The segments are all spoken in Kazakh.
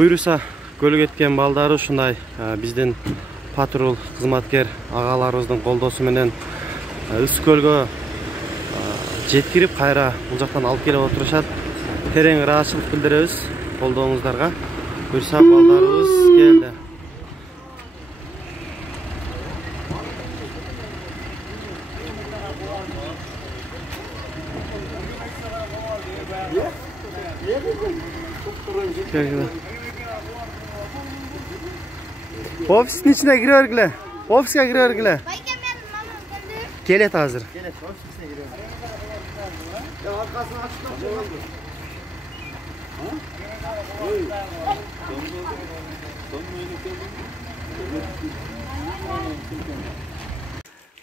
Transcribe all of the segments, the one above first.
Буйруса көлүк кеткен балдары ушундай биздин патрул кызматкер агаларыбыздын колдоосу менен Үскөлгө жеткирип кайра бул жактан алып келип отурушат. Терең ыраазычылык билдиребиз колдооңуздарга. Буйруса балдарыбыз келди. Ofisin içine giriyorlar. Ofise giriyorlar. Kelet hazır. Kelet ofisine giriyor. Ya arkasını açıp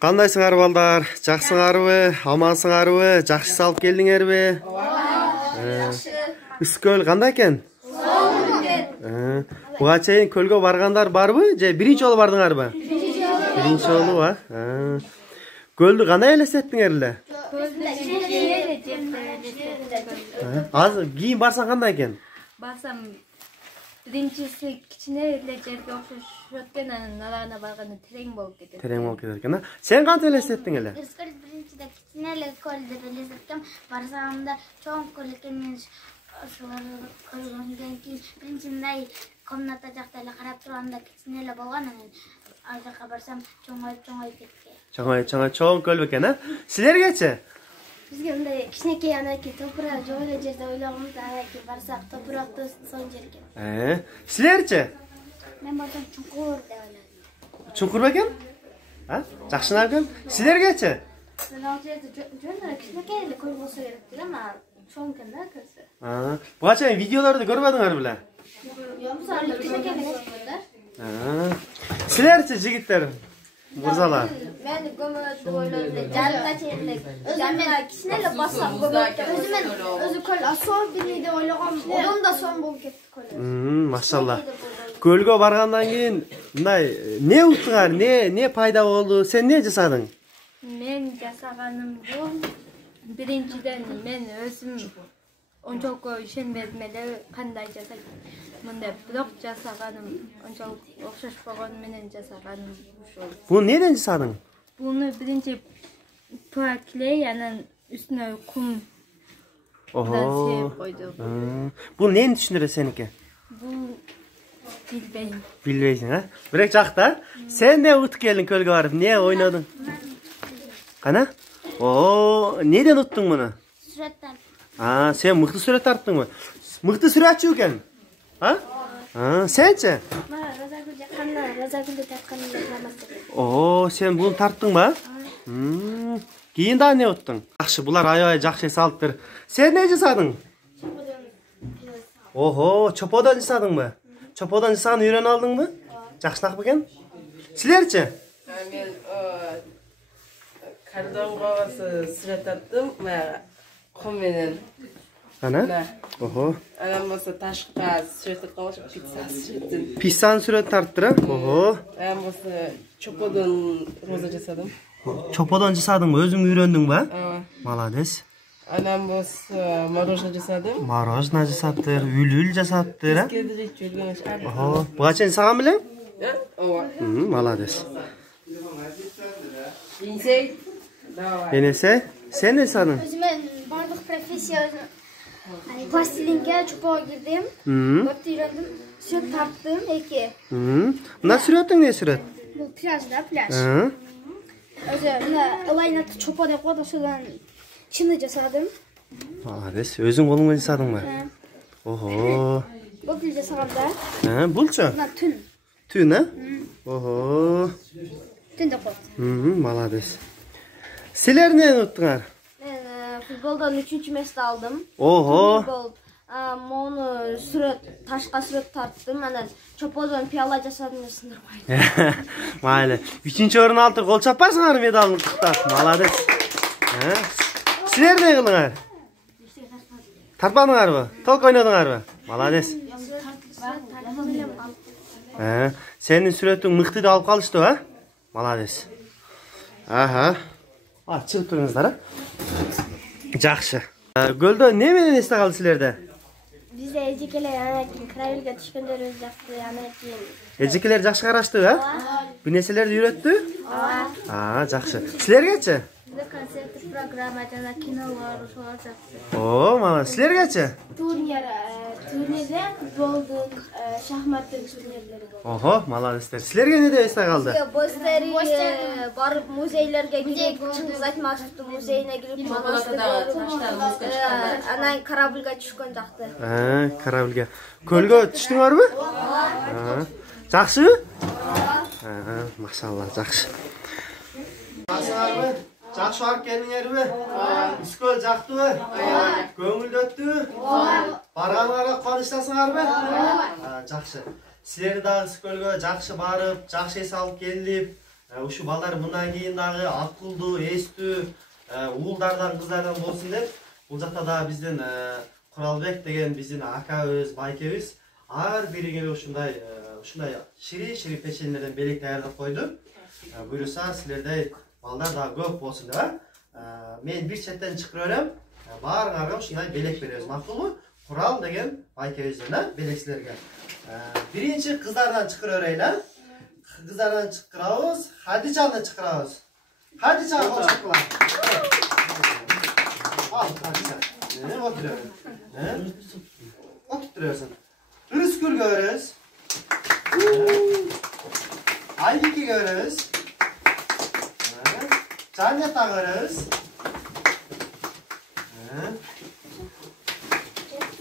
Кандайсыңар балдар? Жаксыңарбы? Амансыңарбы? Жакшы салып келдиңерби? Үскөл кандай экен? Буга чейин көлгө баргандар барбы? Же биринчи жолу бардыңарбы? Биринчи жолу ба? Көлдү кандай элестеттиңер эле? Азыр кийин барсаң кандай экен? Барсам биринчиси кичине эле жерге окшошот экен, анан арагына барганда терең болуп кетет. Терең болуп кетет экен. Сен кантип элестеттиң эле? Биринчиде кичине эле көл деп элестеттим. Барсамда чоң көл экенин ошолорду көргөндөн кийин биринчи мындай комната жакта эле карап турганда кичине эле болгон, анан ал жакка барсам чоңоюп кетти. Чоң көл экен, а? Силергечи? Бизге мындай кичинекей анакей топурак жок эле жерде ойлогонбуз, анакей барсак топурактуу сонун жер экен. Силерчи? Мен барсам чуңкур деп ойлодум. Чуңкур экен? Жакшы экен. Силергечи? Мен ал жерде жөн эле кичинекей эле көл болсо керек делем, а чоң экен да көлсө. Буга чейин видеолорду көрбөдүңөр беле? Мисалы кичинекей эле көрдүм. Силерчи жигиттер? Мырзалар. Мен көмөт деп ойлодум. Жарымга чейин эле. Мен кичине эле бассам көмөт. Өзү көл особенный деп ойлогом. Одан да сонун болуп кетти көл. Машалла. Көлгө баргандан кийин мындай не уктуңар? Не пайда болду? Сен не жасадың? Мен жасаганым бул биринчиден мен өзүм ончолук ишенбедим эле кандай жасайт. Мындай бирок жасаганым ончолук окшошпогон менен жасаганым ушул. Буну неден жасадың? Буну биринчи клей, анан үстүнө кум сеп койдук. Бул нени түшүндүрөт сеники? Бул билбейм. Билбейсиң, а? Бирок жакта. Сен не утуп келдиң көлгө барып? Не ойнодуң? Кана? Неден уттуң муну? Сүрөттөн. Сен мыкты сүрөт тарттыңбы? Мыкты сүрөтчү экен. Сенчи? Мага Разагүл жакканда, Разагүлдү тартканымда кармастык. Сен буну тарттың ба? Кийин да не уттуң? Жакшы, булар аябай жакшы салыптыр. Сен не жасадың? Чоподон жасадыңбы? Чоподон жасаган үйрөнүп алдыңбы? Жакшыраак бекен? Силерчи? Мен кардонго сүрөт тарттым, кум менен. Анан болсо ташка сүрөт тарткан пицца сүрөтүн. Писсаны сүрөт тарттыр, Анан болсо чоподон роза жасадым. Чоподон жасадыңбы? Өзүң үйрөндүңбү? Молодец. Анан болсо мороженое жасадым. Мороженое жасаптыр, үлүл жасаптыр, Кеди жүргөн. Буга чейин саган белең? Ооба. Молодец. Инсей. Давай. Энесе, сен не жасадың? Өзүмөн бардык профессия пластилинге чупоого кирдим. Өтүп үйрөндүм. Сүрөт тарттым 2. Мына сүрөтүң не сүрөт? Бул пляж да, пляж. Өзү мына ылайнат чопо деп коет, ошодон чыны жасадым. Молодец. Өзүң колуң менен жасадыңбы? Бул гүл жасагам да. Булчу? Мына түн. Түн, Түн деп коет. Молодец. Силер не уттуңар? Мен футболдон 3-чү месте алдым. Мону сүрөт, ташка сүрөт тарттым, анан чоподон пиала жасадым, сындырбайм. Майлы. 3-чү орун алдыр, кол чаппайсыңар медалын куттап. Молодец. Силер не кылдыңар? Тартпадыңарбы? Толк ойнодуңарбы? Молодец. Сенин сүрөтүң мыкты деп алып калыштыбы, Молодец. Чыгып туруңуздар, Жакшы. Көлдө не менен эсте калды силерде? Biz ejikeler anakin kravilga tushganlarimiz yaxshi anakin. Ejikeler жақсы қарашты, ha? Bu neselerdi үйretті? Жақсы. Sizlergeçi? Bizde konsert programma jana kinolar şolar yaxshi. Mana sizlergeçi? Turnirde futbolduk, şahmatlık turnirleri oldu. Oho, maladesler. Sizlerge ne de esna kaldı? Bosteri barıp muzeylerge gidip Çıngiz Aytmatov'un muzeyine girip manastır görüp anan karabilga tushgan jaktı. Karabilga. Kölge düştüңөр mü? Жақсы? Maşallah, жақсы. Жақсыңарбы? Жақсы барып келдиңерби? Үскөл жактыбы? Көңүл өттүбү? Барганыңарга кубанычтасыңарбы? Жақсы. Силер дагы Үскөлгө жақсы барып, жақсы эс алып келип, ушу балдар мындан кийин дагы акылдуу, эстүү, уулдардан, кыздардан болсун деп, бул жакта дагы биздин Куралбек деген биздин акабыз, байкебиз ар биригине ушундай шири печеньелерден белек даярдап койду. Буюрса силердей балдар дагы көп болсун деп. Мен бир четтен чыгып берем. Баарыңарга ушундай белек беребиз, макулбу? Курал деген байкебизден белек силерге. Биринчи кыздардан чыгырайын. Кыздардан чыгырабыз, Хадичаны чыгырабыз. Хадича кол чыккыла. Ал, Хадича. Oturup duruyorsun. Rüskül görürüz. Aybiki görürüz. Canneta görürüz.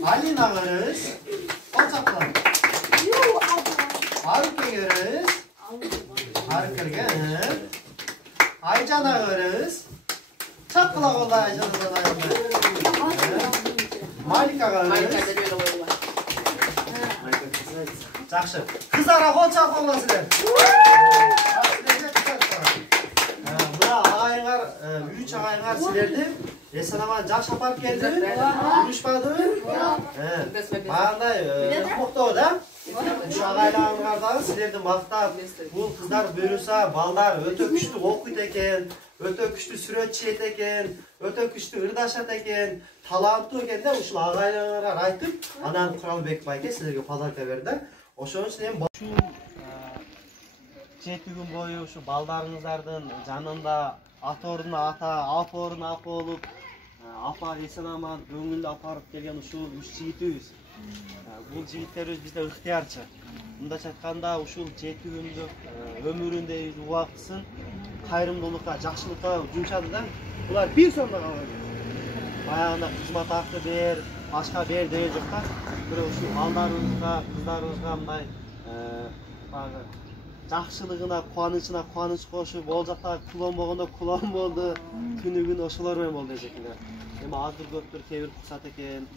Alina görürüz. Oçaklar. Harika görürüz. Harika görürüz. Aycan'a görürüz. Çakla kolda Aycan'dan ayırdı. Malika görürüz. Жақсы. Kızlara қол çap olasыздар. Мына ағайындар, 3 ағайындар силерди ресторан жақсы апарып келди. Урушпадыбы? Бағандай тоқтоо да. Ушу ағайларыңардан силерди мактап, бул кыздар буюрса, балдар өтө күчтүү окуйт экен, өтө күчтүү сүрөт чийет экен, өтө күчтүү ырдашат экен, таланттуу экен деп ушул ағайларыңарга айтып, анан Куралбек байке силерге подарка берди. Ошон үчүн эми ушу 7 күн бою ушу балдарыңыздардын жанында ата ордуна ата, апа ордуна апа болуп, апа эсен аман көңүлдүү апарып келген ушул 3 жигитибиз. Бул жигиттерибиз бизде ыктыярчы. Мындайча айтканда ушул 7 күндүк өмүрүндө убактысын кайрымдуулукка, жакшылыкка жумшады да. Булар бир сомдо калган. Баягында кызмат акы бер, башка бер деген жок да. Бирок ушул балдарыбызга, кыздарыбызга мындай баягы жакшылыгына, кубанычына кубаныч кошуп, ол жакта кулон болгондо кулон болду, күнү күн ошолор менен болду эжекелер. Эми азыр көптөр кээ бир кусат экен,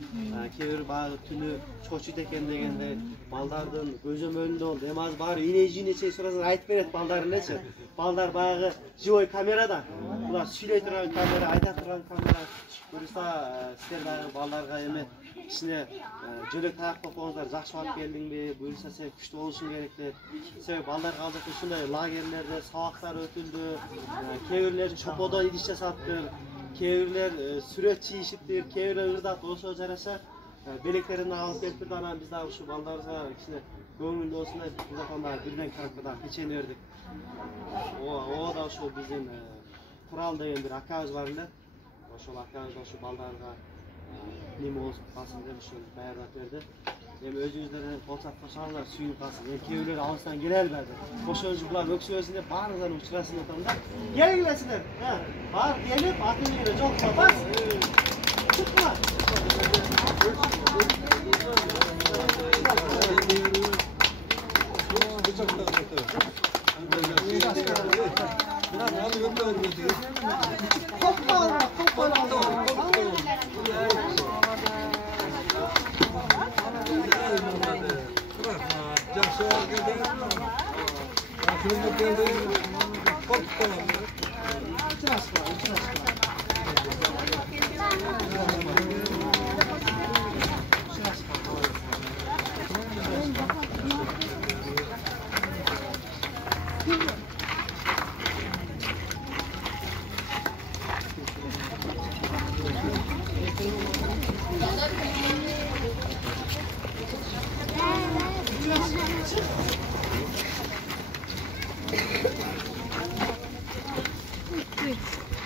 кээ бир баягы түнү чочуйт экен дегенде балдардын көзөмөлүндө болду. Эми азыр баары ине-жийне чейин сурасаң айтып берет балдар элечи. Балдар баягы живой камерада. Булар сүйлөй турган камера, айта турган камера. Буюрса силер дагы балдарга эме кичине жөлөк таяк токоңуздар, жакшы барып келдиңби? Буюрса сен күчтүү болушуң керек деп. Себеби балдарга азыр ушундай лагерлерде сабактар өтүлдү. Кээ бирлер чоподо идиш жасаптыр. Кээ бирлер сүрөт чийишиптир, кээ бирлер ырдап ошо жараша белектерин алып келиптир. Анан биз дагы ушу балдарыбызга кичине көңүлдүү болсун деп узаканда бирден каракта печенье бердик. О да ошол биздин Курал деген бир акабыз бар эле. Ошол акабыз ошо балдарга неме болуп калсын деп ушул даярдап берди. Эми өзүңүздөрдөн кол чапкансаңар сүйүнүп калсын. Эми кээ бирлер алыстан келе албайды. Ошол үчүн булар өксөбөсүн деп баарыңыздан учурасын деп атам да. Келгилесиңер. Барып келип атын менен жолукпа бас. Чыкма.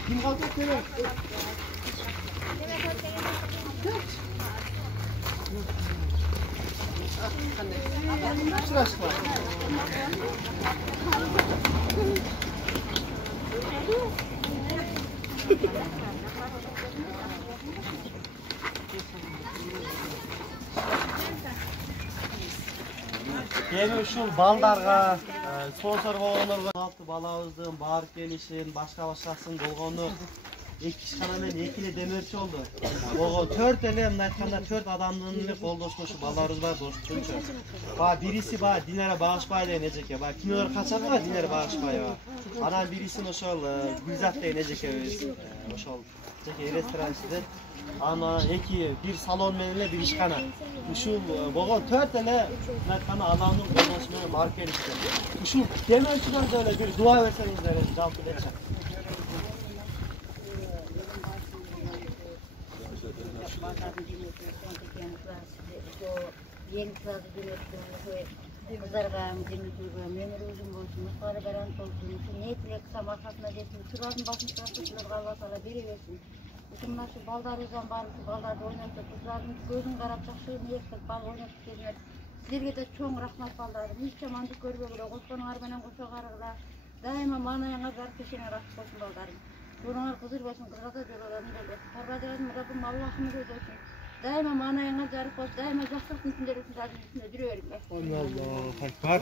Kim kalacak böyle? Sırası var. Yeni uşul baldarga sponsor болгонорго алты балабыздын барып келишин, башка-башкасын болгону эки киши гана менен эки эле демирчи болду. Ого 4 эле мына айтканда 4 адамдын эле колдошмошу балдарыбыз бар достчу. Баа бириси баа Динара Багышбай деген эжеке, баа кинолор качады го Динара Багышбаева. Анан бирисин ошол Гүлзат деген эжекебиз. Ошол эжеке ресторан иштейт. Ана bir salon menene bir işkana. Uşul boğon 4 tane metkana adamın konuşmaya market işte. Uşul demirçiden de öyle bir dua verseniz de cevap edecek. Kızlarga, demirçilerge, memur uzun bolsun, muhtarı garant olsun, şu ne tilek samakatına desin, şuranın başını çıkartıp şularga Allah Teala beriversin. Bütün şu baldarımızdan barıp şu baldarda oynayıp, kızların gözün qarap жақсы ниеттеп бал oynayıp келіңер. Sizlerge de çoğun rahmat baldarım. Hiç çamandık görmegile, qoşqonlar менен qoşoqarıgılar. Daima manayыңar barıp keşeňer rahmat bolsun baldarım. Yoruňar kızır bolsun, kızgata jolalarını bolsun. Parvadigarım Rabbim Allah'ını gözlesin. Daima manayыңar jarıp bolsun, daima жақсылықтың күндері үшін üstünde duruveringler. Allahu Ekber.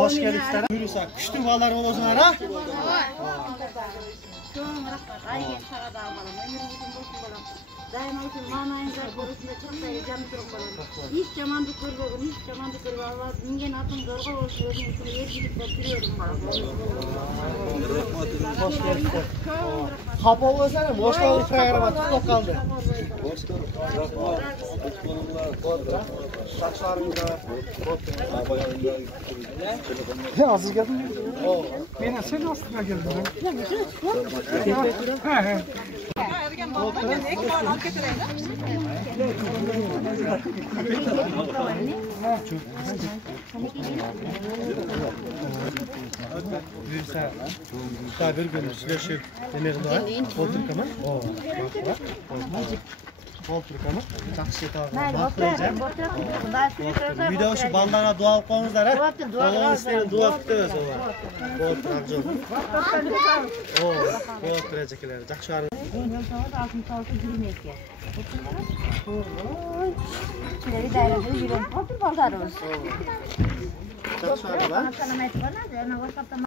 Hoş geldinizler. Buyursak, küçük ballar olsunlar ha? Çoğun rahmat, aygen şağa dağmalam, ömrümüzün bolsun balam. Daima üçün manayыңar borusunda çakta ejam durup balam. Hiç jamandık görmegin, hiç jamandık görmegin. Allah mingen atın dorgo bolsun, özüm üçün erkilikler duruverim balam. Hoş geldinizler. Kapı olsana, boşluğu kayarıma tutup kaldı. Saçlarımda Hazır geldin mi? Ben sen aslında geldim. Buyursa, daha bir gün süreşip demek var. Otur kama. Otur kama. Жақсы етіп үйде şu ballara dua alып qo'yingizlar ha. Allah'ın isteğine dua kutluyoruz olar. Otur akjol. Otur ejekeler. Жақсы arın. Жақсы arın.